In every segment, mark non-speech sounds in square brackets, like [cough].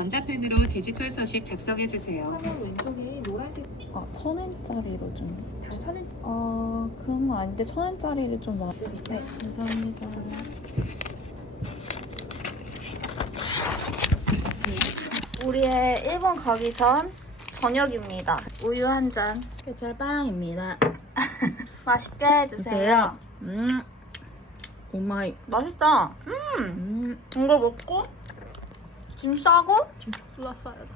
전자펜으로 디지털 서식 작성해 주세요. 화면 왼쪽에 노란색 아, 천 원짜리로 좀. 다 천엔 어, 그런 거 아닌데 천 원짜리를 좀 많이. 네, 감사합니다. 우리의 일본 가기 전 저녁입니다. 우유 한 잔. 계절빵입니다. [laughs] 맛있게 해주세요. 음, 오마이. 맛있다. 음, 음, 이거 먹고 짐 싸고 좀 플러스야 돼.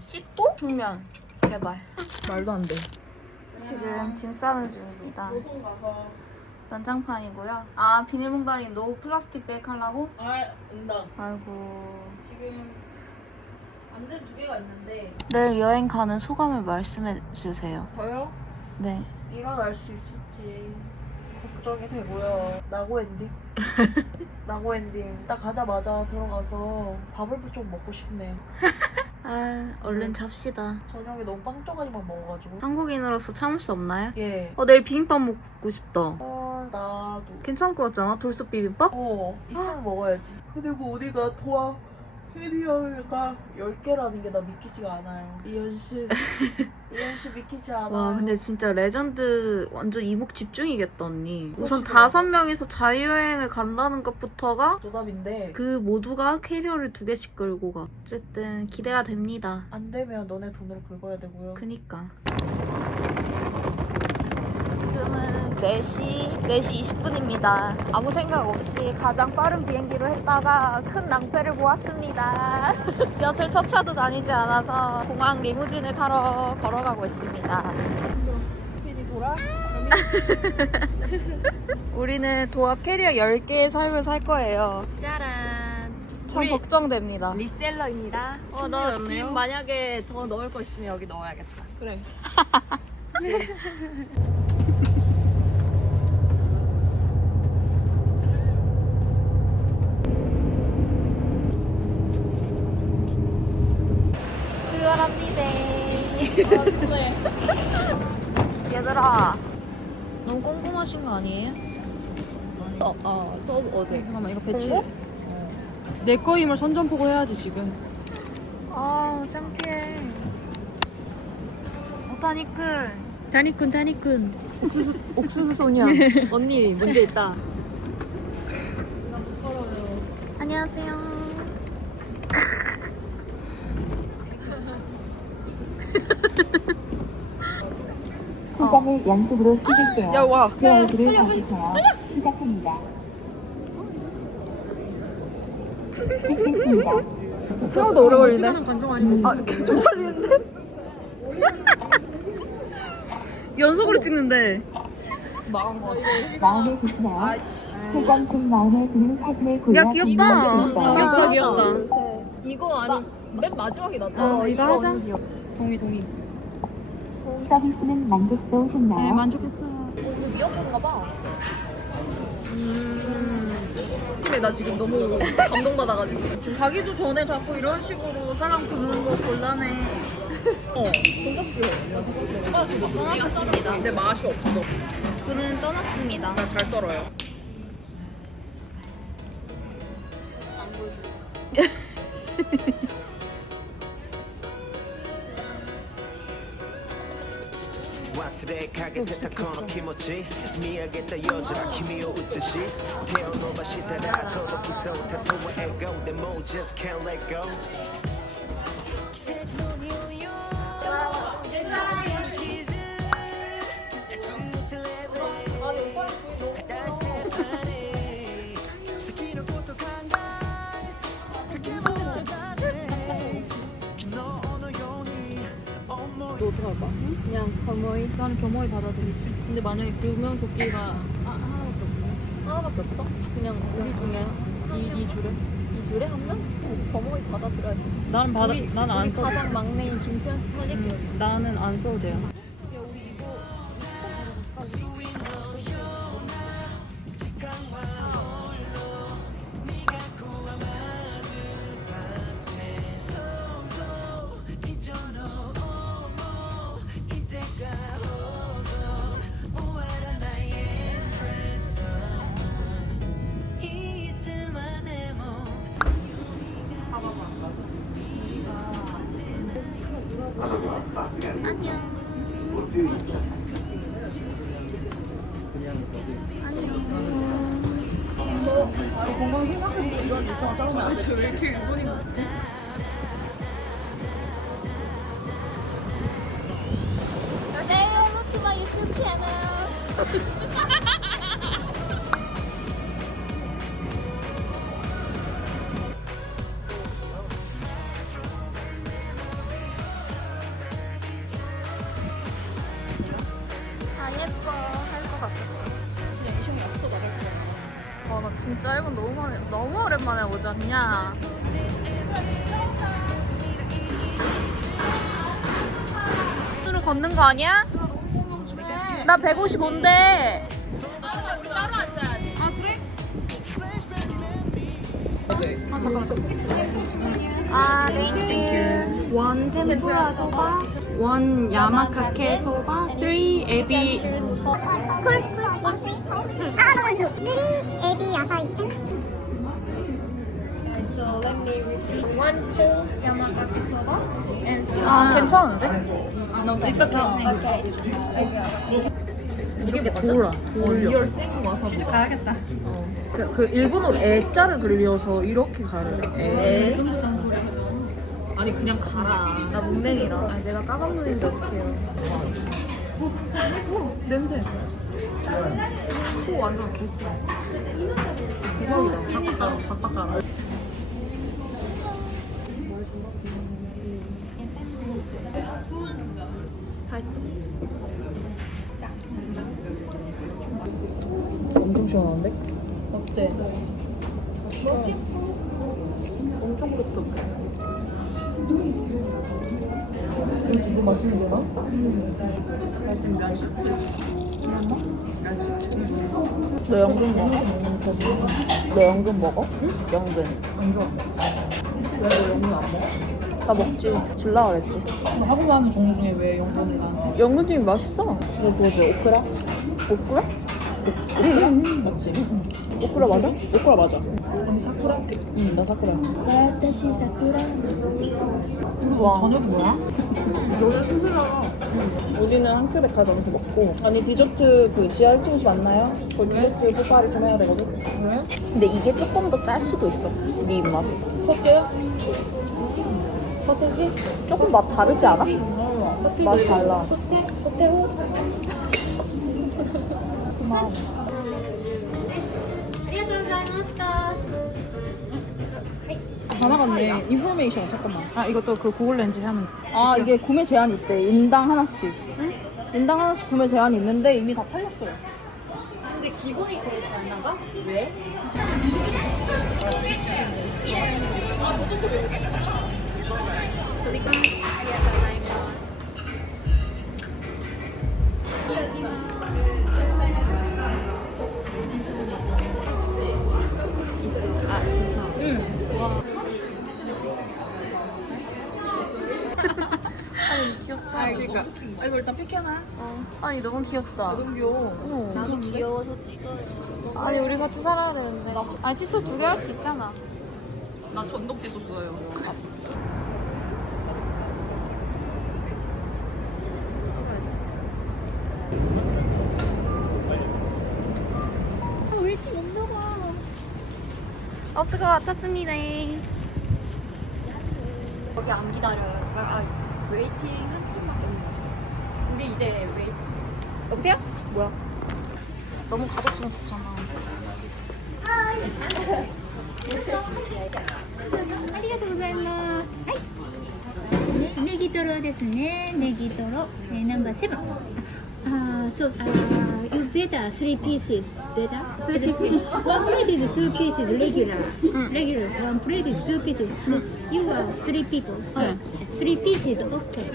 씻고 주면 제발. 말도 안 돼. 지금 짐 싸는 중입니다. 가서. 난장판이고요. 아 비닐봉다리 노 플라스틱 백 하려고? 아, 응당. 아이고. 지금 안된 두 개가 있는데. 내일 여행 가는 소감을 말씀해 주세요. 저요? 네. 일어날 수 있을지 걱정이 되고요. 나고 엔딩. [laughs] 나고 엔딩. 딱 가자마자 들어가서 밥을 좀 먹고 싶네요. [laughs] 아 얼른 잡시다. 저녁에 너무 빵 쪼가리만 먹어가지고. 한국인으로서 참을 수 없나요? 예. 어 내일 비빔밥 먹고 싶다. 어, 나도. 괜찮을 것 같지 않아? 돌솥 비빔밥? 어, 있으면 먹어야지. 그리고 우리가 도와 캐리어가 10개라는 게 나 믿기지가 않아요. 이 현실. [laughs] 이 현실 믿기지 않아요. 와 근데 진짜 레전드 완전 이목 집중이겠다 언니. 우선. 다섯 명이서 자유여행을 간다는 것부터가 노답인데 그 모두가 캐리어를 두 개씩 끌고 가. 어쨌든 기대가 됩니다. 안 되면 너네 돈으로 긁어야 되고요. 그니까. 지금은 4시, 4시 20분입니다. 아무 생각 없이 가장 빠른 비행기로 했다가 큰 낭패를 보았습니다. [laughs] 지하철 첫 차도 다니지 않아서 공항 리무진을 타러 걸어가고 있습니다. [laughs] 우리는 도합 캐리어 10개의 삶을 살 거예요. 짜란 참 우리- 걱정됩니다. 리셀러입니다. 어, 충분히 너 왔네요. 지금 만약에 더 넣을 거 있으면 여기 넣어야겠다. 그래. [laughs] 아, 그래. [laughs] 얘들아, 너무 꼼꼼하신 거 아니에요? 어, 어, 저 어제. 잠깐만, 이거 배치. 공고? 내 거임을 선전포고 해야지, 지금. 아, 창피해. 오타니크. 다니꾼, 다니꾼. 옥수수, 옥수수 소녀. 언니, 문제 있다. 안녕하세요. 시작을 연습으로 찍을게요. 야, 와. 제 얼굴을 봐주세요. 시작합니다. 생각보다 오래 걸리네. 연속으로 찍는데. 마음에 드시나요? 회장님 마음에 드는 사진을 골라 야, 귀엽다. 보내주세요. 귀엽다, 귀엽다. 이거 아니, 맨 마지막에 놨잖아. 어, 이거 하자. 동의, 동의. 서비스는 만족스러우셨나요? 네, 만족했어요. 근데 나 지금 너무 감동받아가지고. 자기도 전에 자꾸 이런 식으로 사람 굽는 거 곤란해. 어, 돈가스. 오빠 저거 떠났습니다. 근데 맛이 없어. 그는 떠났습니다. 나 잘 썰어요. 안 보여줘. 어떡할 거야? 그냥 겸허히? 나는 겸허히 받아들이지. 근데 만약에 구명 조끼가 아, 하나밖에 없어? 하나밖에 없어? 그냥 우리 중에 이, 이 줄에? 이 줄에 한 명? 겸허히 받아들여야지. 나는 받아, 우리, 나는 안 우리 써. 가장 막내인 김수현 씨 살릴게요. 지금. 나는 안 써도 돼요. 건강 생각해서 이런 요청 짜오면 안 되지. Say 것 같았어. 와, 나 진짜 일본 너무 너무 오랜만에 오지 않냐? 수로 걷는 거 아니야? 나 155인데. 아, 땡큐. 원 템푸라 소바, 원 야마카케 소바, 3 에비 So let me repeat. One cold yamakake soba and 아, 괜찮은데? 이게 돌아. 돌려. 시집 가야겠다. 그, 그 일본어 애자를 그리워서 이렇게 가르래. 애. 에? 아니 그냥 가라. 나 문맹이라. 아니, 내가 까막눈인데 어떡해요. 냄새. 코 완전 개쎄. 대박이다. 찐이다. 박박 가라. 다 했어. 엄청 시원한데? 어때? 맛있는 거야? 너 연근 먹어? 너 연근 먹어? 연근. 안 좋아. 왜 영분 안 먹어? 나 먹지. 줄라 그랬지. 너 하고 가는 종류 중에 왜 영분을 나한테? 연근튀김 맛있어. 이거 그거지, 오크라? 오꾸라? 응, 맞지? 오꾸라 맞아? 오크라 맞아. 언니 사쿠라? 응, 나 사쿠라. 그리고 와. 저녁이 뭐야? 너네 순서야. 우리는 한큐백화점에서 먹고 아니 디저트 그 지하 1층에서 만나요? 거기 디저트 뽑아를 좀 해야 되거든 왜? 근데 이게 조금 더 짤 수도 있어. 네 입맛에. 소떼요? 소떼지? 조금 맛 다르지 않아? 소떼지 맛이 달라. 소떼? 소떼호? [laughs] 고마워 다 나갔네. 인포메이션 잠깐만. 아 이것도 그 구글 렌즈 하면 돼. 아 이게 구매 제한이 있대. 인당 하나씩. 응? 인당 하나씩 구매 제한이 있는데 이미 다 팔렸어요. 근데 기본이 제일 잘 나가? 왜? 아 아니 너무 귀엽다. 너무 귀여워. 어. 나도 귀여워서 찍어요. 아니 우리 같이 살아야 되는데. 아니 칫솔 두 개 할 수 있잖아. 나 전독지 썼어요. 없을 것 같았습니다. 여기 안 기다려요. 아, 아, 웨이팅 한 팀밖에 없는 것 같아요. 우리 이제 웨이 여 커피야? 뭐야? 너무 가독성 좋잖아. 네기도로ですね。네기도로 number seven. Uh, so uh, you better three pieces. Better three pieces. One plate is two pieces regular. Regular. One plate is two pieces. You are three people. So three pieces okay.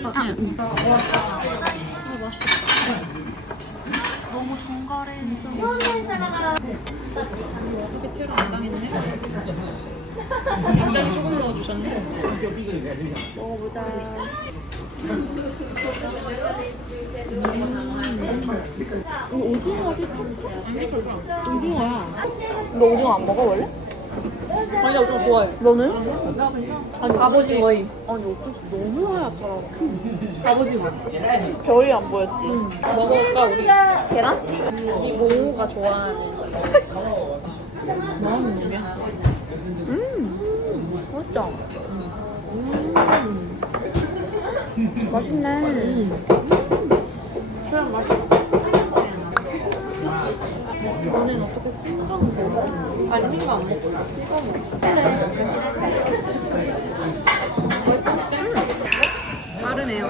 정갈해. 굉장히 조금 넣어주셨네. 먹어보자. 오징어야. 너 오징어 안 먹어 원래? 아니 나좀 좋아해. 너는? 아니 아버지 거의. 아니 어쩌 너무 하얗더라고. 아버지 뭐? 별이 안 보였지. 먹을까 우리? 계란? 이 모우가 좋아하는. 맛있다. 맛있네. 너는 어떻게 생강을 먹어? 아니 생강 안 먹어. 빠르네요.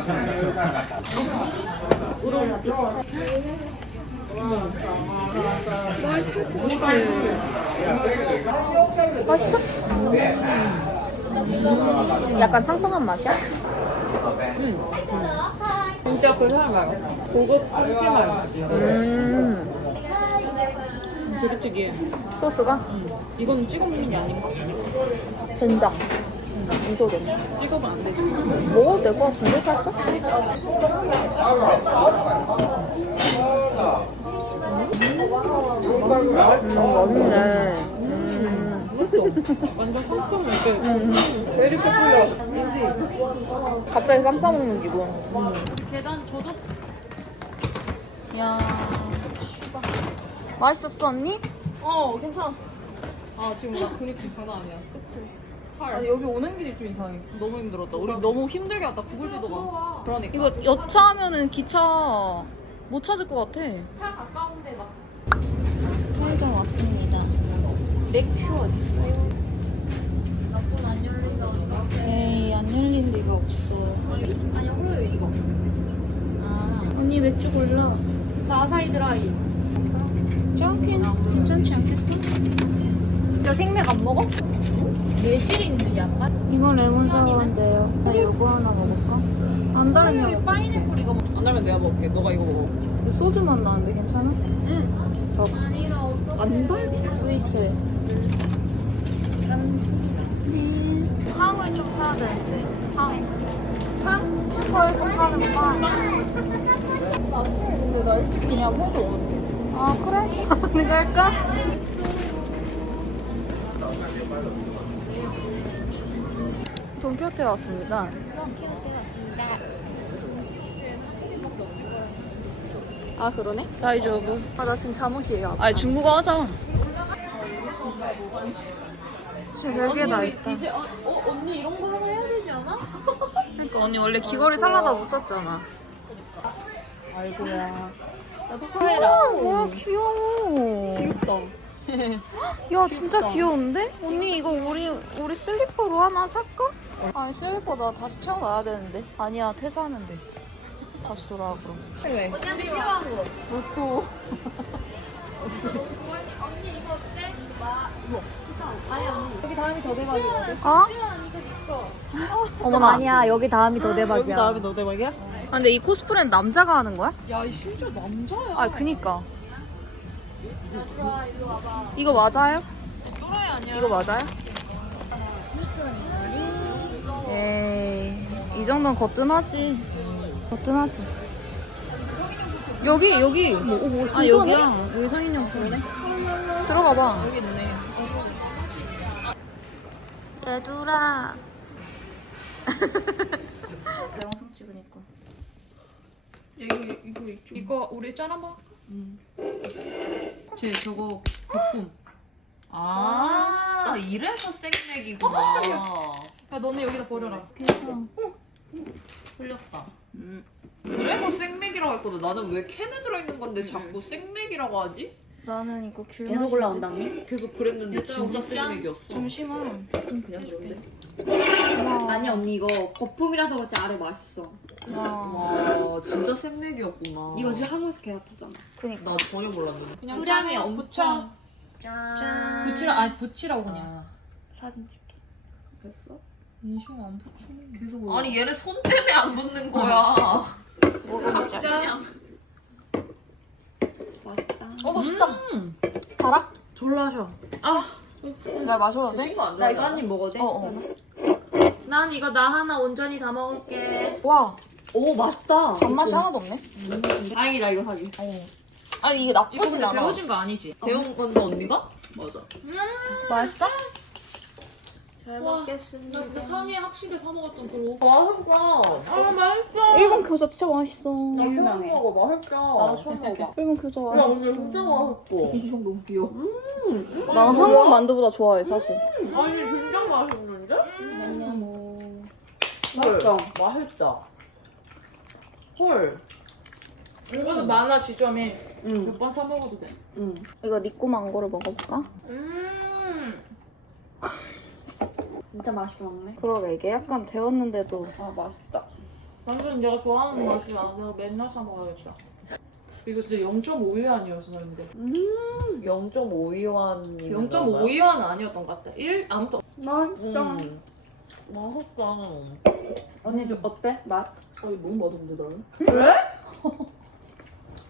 맛있어? 약간 상큼한 맛이야? 진짜 그 사람 고급 참치말. 음, 되게 특이해. 소스가 이건 찍어 먹는 게 아닌가? 된장. 미소 된장. 찍으면 안 되지. 먹어도 될 것 같은데, 살짝? 음, 맛있네. 음. 완전 소금 이렇게 음. 왜 이렇게 풀려? 갑자기 쌈 싸먹는 기분. 계단 젖었어. 야 맛있었어, 언니? 어 괜찮았어. 아 지금 나 근육 장난 아니야. 그치? 팔. 아니 여기 오는 길이 좀 이상해. 너무 힘들었다. 우리 너무 힘들게 왔다. 구글지도 마. 그러니까. 이거 여차하면은 기차 못 찾을 것 같아. 차 가까운데 막. 편의점 왔습니다. 맥주 어딨어요? 에이, 안 열린 데가 없어. 아니 호로요 이거. 아. 언니 맥주 골라. 나 아사히 드라이. 저긴 괜찮지 않겠어? 너 생맥 안 먹어? 매실인데 약간? 이거 레몬 사과인데요. 나 이거 하나 먹을까? 안 달면 여기 파인애플 이거 먹. 안 달면 내가 먹을게. 너가 이거 먹어. 소주 맛 나는데 괜찮아? 응. 안 달? 스위트. 빵을 좀 사야 되는데. 빵. 빵? 슈퍼에서 파는 빵. 근데 나 일찍 그냥 오는데. 아 그래? [laughs] 내가 할까? 돈키호테 왔습니다. 돈키호테 왔습니다. 아 그러네? 다이저브. 아나 지금 잠옷이에요. 아니 중국어 하자. 지금 별게 다 있다. 이제 어, 어 언니 이런 거 하나 해야 되지 않아? 그러니까 언니 원래 귀걸이 살라다 못 썼잖아. 아이고야. 와 귀여워. 귀엽다. [laughs] 야 진짜 귀여운데? 언니 이거 우리 우리 슬리퍼로 하나 살까? 아니 슬리퍼 나 다시 채워놔야 되는데. 아니야 퇴사하면 돼. 다시 돌아와 그럼. 왜? 언니한테 필요한 거. 로또. 여기 다음이 더 대박이야. 어? 어머나. 아니야 여기 다음이 더 [gasps] 여기 대박이야. 나름이 너 대박이야? 아, 근데 이 코스프레는 남자가 하는 거야? 야, 이 심지어 남자야. 아 그니까. 이거 맞아요? 이거 맞아요? 에이 이 정도는 거뜬하지. 거뜬하지. 여기 여기. 아 여기야. 여기 성인용품. 들어가 봐. 여기 있네. 얘들아. [laughs] 영상 찍으니까. 이거, 이거 이쪽. 이거 우리 짠 한번. 제 저거 거품. 아, 이래서 생맥이구나. 야 너네 여기다 버려라. 풀렸다. 그래서 생맥이라고 했거든. 나는 왜 캔에 들어있는 건데 자꾸 생맥이라고 하지? 나는 이거 귤 계속. 올라온다 언니? 계속 그랬는데 진짜 생맥이었어. 잠시만. 그냥 그런데. 아니 언니 이거 거품이라서 그렇지 아래 맛있어. 와. 와, 진짜 생맥이었구나. 이거 지금 한국에서 계약 탔잖아. 그니까. 나 전혀 몰랐는데. 그냥 짠에 엄청. 짠. 붙이라 아니 붙이라고 그냥. 사진 찍게. 됐어? 인중 안 붙여. 계속 올라. 아니, 얘네 손 때문에 안 붙는 거야. 먹어보자. 맛있다. 어 맛있다. 달아? 졸라 하셔. 나 마셔도 돼? 친구 안나 이거. 한 입 먹어도 돼? 어 어. 난 이거 나 하나 온전히 다 먹을게. 와 오 맛있다. 단맛이 하나도 없네. 다행이다 이거 사기. 아니 이게 이거 나쁘진 근데 않아. 배워진 거 아니지? 배운 건데, 언니가? 맞아. 맛있어? 잘 와, 먹겠습니다. 나 진짜 상해 확실히 사 먹었던 그로. 맛있다. 아 맛있어. 일본 교자 진짜 맛있어. 나 처음 먹어 맛있다. 나 처음 먹어. 일본 교자 야 맛있어. 근데 진짜 맛있어. 이주성 너무 귀여워. 나는 한국 만두보다 좋아해 사실. 아니 진짜 맛있는데? 맛있다. 맛있다. 헐. 이거는 만화 지점에 응. 몇 번 사 먹어도 돼. 응. 이거 니꾸 망고를 먹어볼까? 음. 진짜 맛있게 먹네. 그러게 이게 약간 데웠는데도 아 맛있다. 완전 내가 좋아하는 맛이야. 내가 맨날 사 먹어야겠다. 이거 진짜 0.5위안이어서 근데 0.5위안이 0.5위안은 아니었던 것 같아. 1 아무튼 맛있다. 음. 맛있다. 언니 좀 어때? 맛? 아 이거 너무 맛없는데 나는.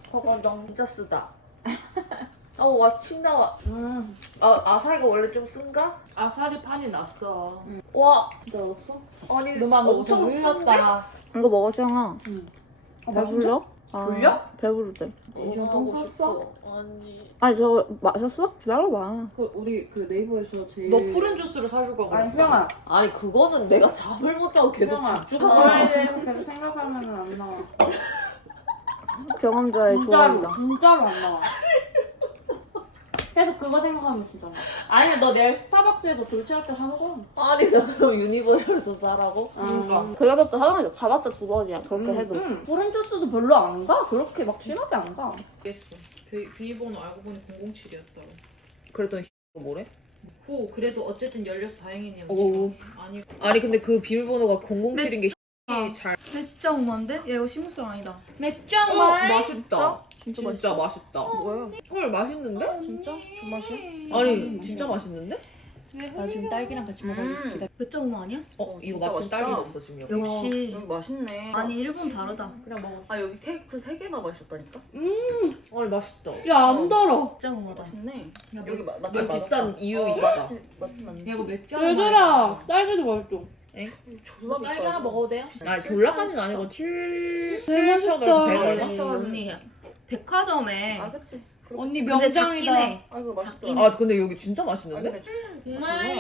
저거 너무 [laughs] 진짜 쓰다. [laughs] 어, 와, 침 나와. 음. 아, 아사이가 원래 좀 쓴가? 아사리 판이 났어. 와, 진짜 맛없어? 아니, 너만 엄청 엄청 쓴데? 흘렸다. 이거 먹어 수영아. 아, 배불러? 아, 졸려? 때. 이주성 똥 샀어? 아니. 아니 저 마셨어? 기다려봐. 그 우리 그 네이버에서 제일. 너 푸른 주스를 사줄 거고. 아니 수영아. 아니, 그거는 내가 잠을 못 자고 계속 수영아. 죽죽 그거에 하고. 대해서 계속 생각하면은 안 나와. 경험자의 진짜로 조언이다. 진짜로 안 나와. 계속 그거 생각하면 진짜 나. 아니 너 내일 스타벅스에서 돌체라떼 사 먹어. 아니, 나 그럼 유니버셜에서 사라고? 그러니까. 그래봤자 화장실 가봤자 두 번이야. 그렇게 해도. 응. 오렌지 주스도 별로 안 가. 그렇게 막 심하게 안 가. 알겠어. 비, 비번호 알고 보니 007이었다고. 그랬더니 [laughs] 뭐래? 후 그래도 어쨌든 열려서 다행이네요. 오. 아니 아니, 근데 그 비밀번호가 007인 게 [laughs] 잘. 진짜 엄한데? 얘 이거 시무스랑 아니다. 맥장 어, 맛있다. 진짜 진짜 맛있다. 뭐야? 헐, 맛있는데? 진짜? 존맛이야? 아니, 진짜 맛있는데? 나 지금 딸기랑 같이 음. 몇점 오마 아니야? 어, 이거 진짜 마침 맛있다. 딸기가 없어, 지금 여기. 역시. 맛있네. 아니 일본 다르다. 그냥 먹어. 아 여기 케이크 세 개나 맛있다니까? 아니, 맛있다. 야 안 달아. 진짜 오마다. 맛있네. 여기 마, 좀 비싼 이유 있었다. 맛집 맞네. 이거 맥장. 얘들아 딸기도 맛있어. 졸라 딸기 하나 먹어도 돼요? 아, 졸라까지는 아니고 7, 되게 7,000원 맛있다. 되나? 진짜 언니 백화점에 아 그치. 근데 언니 작긴 명장이다. 해. 아 이거 맛있다. 작긴 아, 근데 여기 진짜 맛있는데? 정말.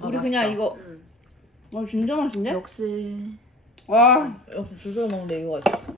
아, 우리 그냥. 이거. 와 진짜 맛있네. 역시 와. 역시 줄서 먹는데 이유가 있어.